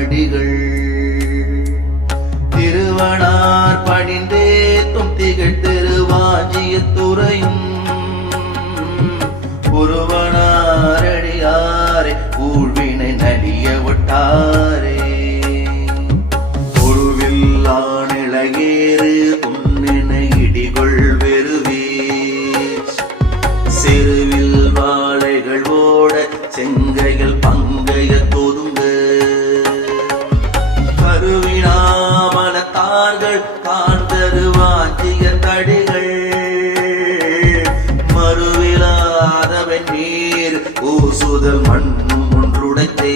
அடிகள் திருவனார் பணிந்தேத்தும் திகழ் திருவாஞ்சியத்துறையும் ஒருவனாரடியாரே ஊழ்வினை நலிய விட்டாரே ஒருவில்லானிளையேறு உன்னென இடிகொள் வெறுவே செருவில் வாழைகள் ஓட செங்கைகள் பங்கைய தொதுங்க கருவினாமலத்தார்கள் காண்தரு வாஞ்சிய தடிகள் மறுவிலாதவன் நீர் ஊசுதல் மண்ணும் ஒன்றுடைத்தே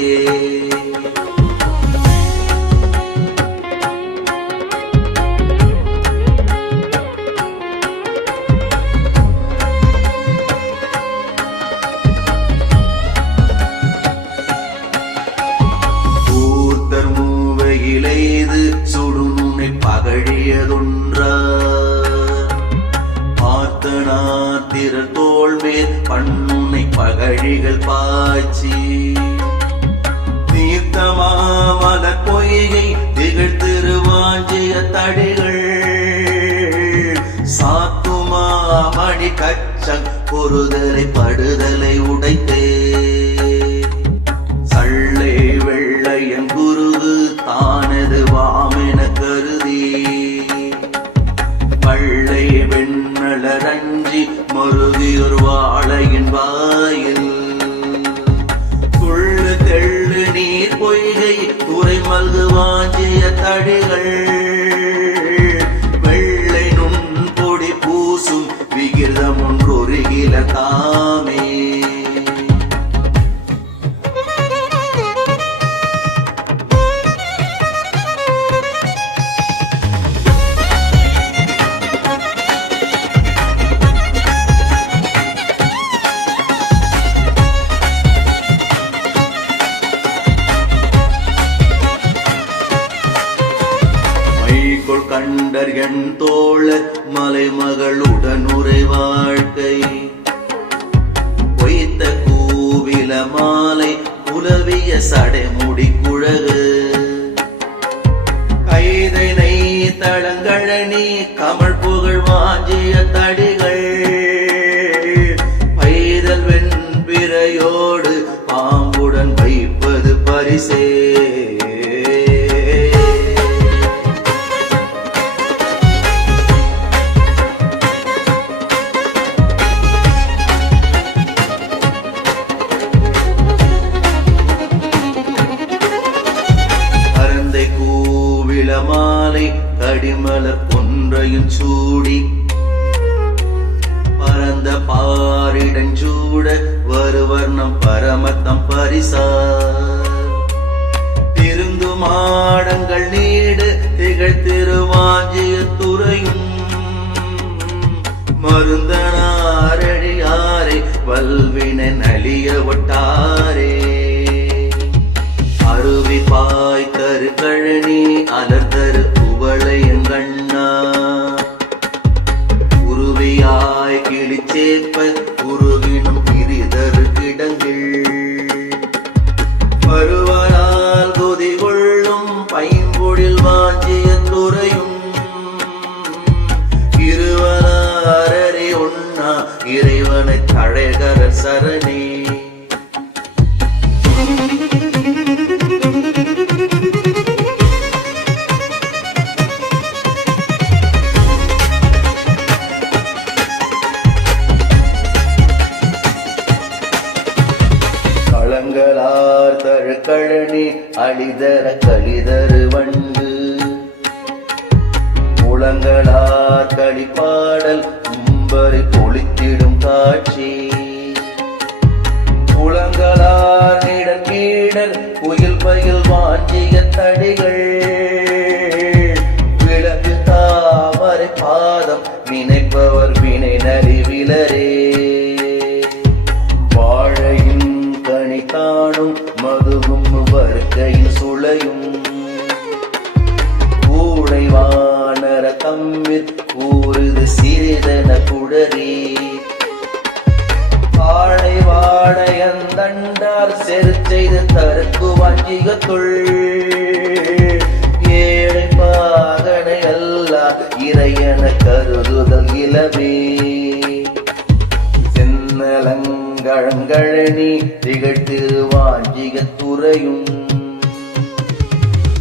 சுடுமுனை பகழியதொன்றா பார்த்தனா திரள் தோள்மேல் பண்ணுனை பகழிகள் பாய்ச்சி தீர்த்தமாமல பொய்கை திகழ் திருவாஞ்சிய தடிகள் சாத்துமா மணி கச்சம் பொறுதலை படுதலை உடைத்தே சள்ளை வெள்ளையன் குருவு தானது வாமென கருதி பள்ளை வெண்ணளரஞ்சி மருதியொரு வாழையின் வாயில் துள்ளு தெள்ளு நீர் பொய்கை துறை மல்கு வாஞ்சிய தடிகள் வெள்ளை நுண் பொடி பூசும் விகிதம் ஒன்றொருகில தாமே கண்டர் என் தோழர் மலைமகளுடனுரை வாழ்க்கை பொய்த்த கூவில மாலை உலவிய சடைமுடி குழகு கைதனை தளங்கழனி கமல் புகழ் வாஞ்சிய தடிகள் பைதல் வெண்பிறையோடு பாம்புடன் வைப்பது பரிசே மாலை கடிமலர் ஒன்றையும் சூடி பரந்த பாரிடஞ்சூட வருவர்ணம் பரமத்தம் பரிசா திருந்து மாடங்கள் நீடு திகழ் திருவாஞ்சிய துறையும் மருந்தனாரடியாரை வல்வினை நலிய ஒட்டாரே அருவி பாய் தரு கழனி அலர்தரு குவளையங்கண்ணா உருவியாய் கிளிச்சேப்ப உருகினும் பிரிதரு கிடங்கில் பருவனால் கொதி கொள்ளும் பைம்பொழில் வாஞ்சிய துறையும் இருவனாரே ஒன்னா இறைவனை தழைகர சரணே களங்களார் தழுக்கழனி அழிதர கழிதரு வண்டு முழங்களார் களிப்பாடல் உம்பரை பொழித்திடும் காட்சி முழங்களார் நிடல் கீழல் புயல் பயில் வாஞ்சிய தடிகள் விலங்கு தாமரை பாதம் நினைப்பவர் வினை நலிவிலரே வாழையின் கனி காணும் மதுவும் வருக்கையில் சுளையும் ஊழை வானர தம்மிற் ஊறுது சிறிதன குடரே வாழை வாழையந்தண்டார் செரு செய்து தருக்கு வாஞ்சிகத்துள் தழங்கழனி திகழ்த்திருவாஞ்சிகத்துறையும்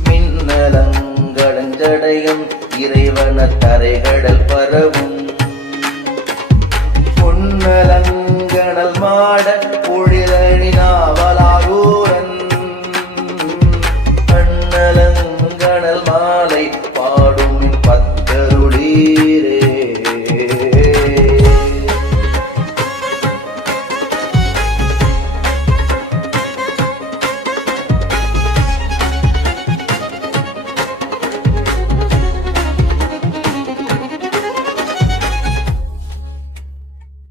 மின்னலங்கடஞ்சடையம் இறைவன தரைகடல் பரவும்